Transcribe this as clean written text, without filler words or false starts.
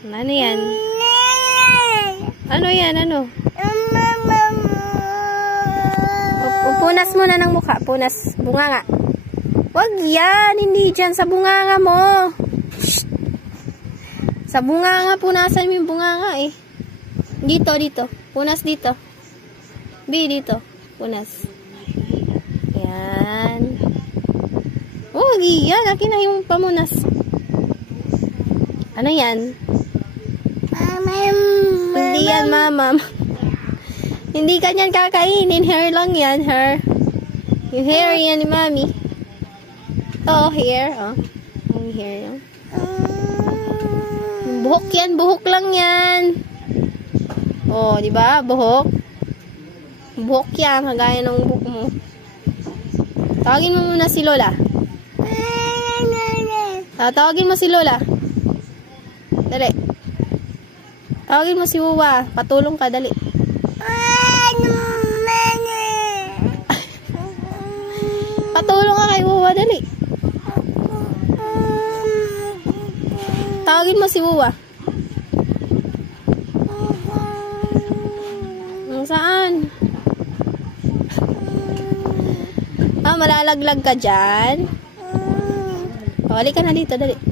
Ano yan? Ano yan? Ano? Punas muna ng mukha. Punas. Bunganga. Wag yan. Hindi dyan. Sa bunganga mo. Shh. Sa bunganga. Punasan mo yung bunganga eh. Dito, dito. Punas dito. Dito. Punas. Yan. Wag yan. Akin na yung pamunas. Ano yan? Hindi yan, mama. Hindi ka niyan kakainin. Hair lang yan, hair. Yung hair yan ni mami. Oh, hair. Oh. Yung hair yan. Buhok yan. Buhok lang yan. Oh, di ba? Buhok. Buhok yan. Kagaya ng buhok mo. Tawagin mo muna si Lola. Tawagin mo si Lola. Dali. Tawagin mo si Wuwa. Patulong ka, dali. Patulong ka kay Wuwa, dali. Tawagin mo si Wuwa. Saan? Malalaglag ka dyan? Halika na dito, dali.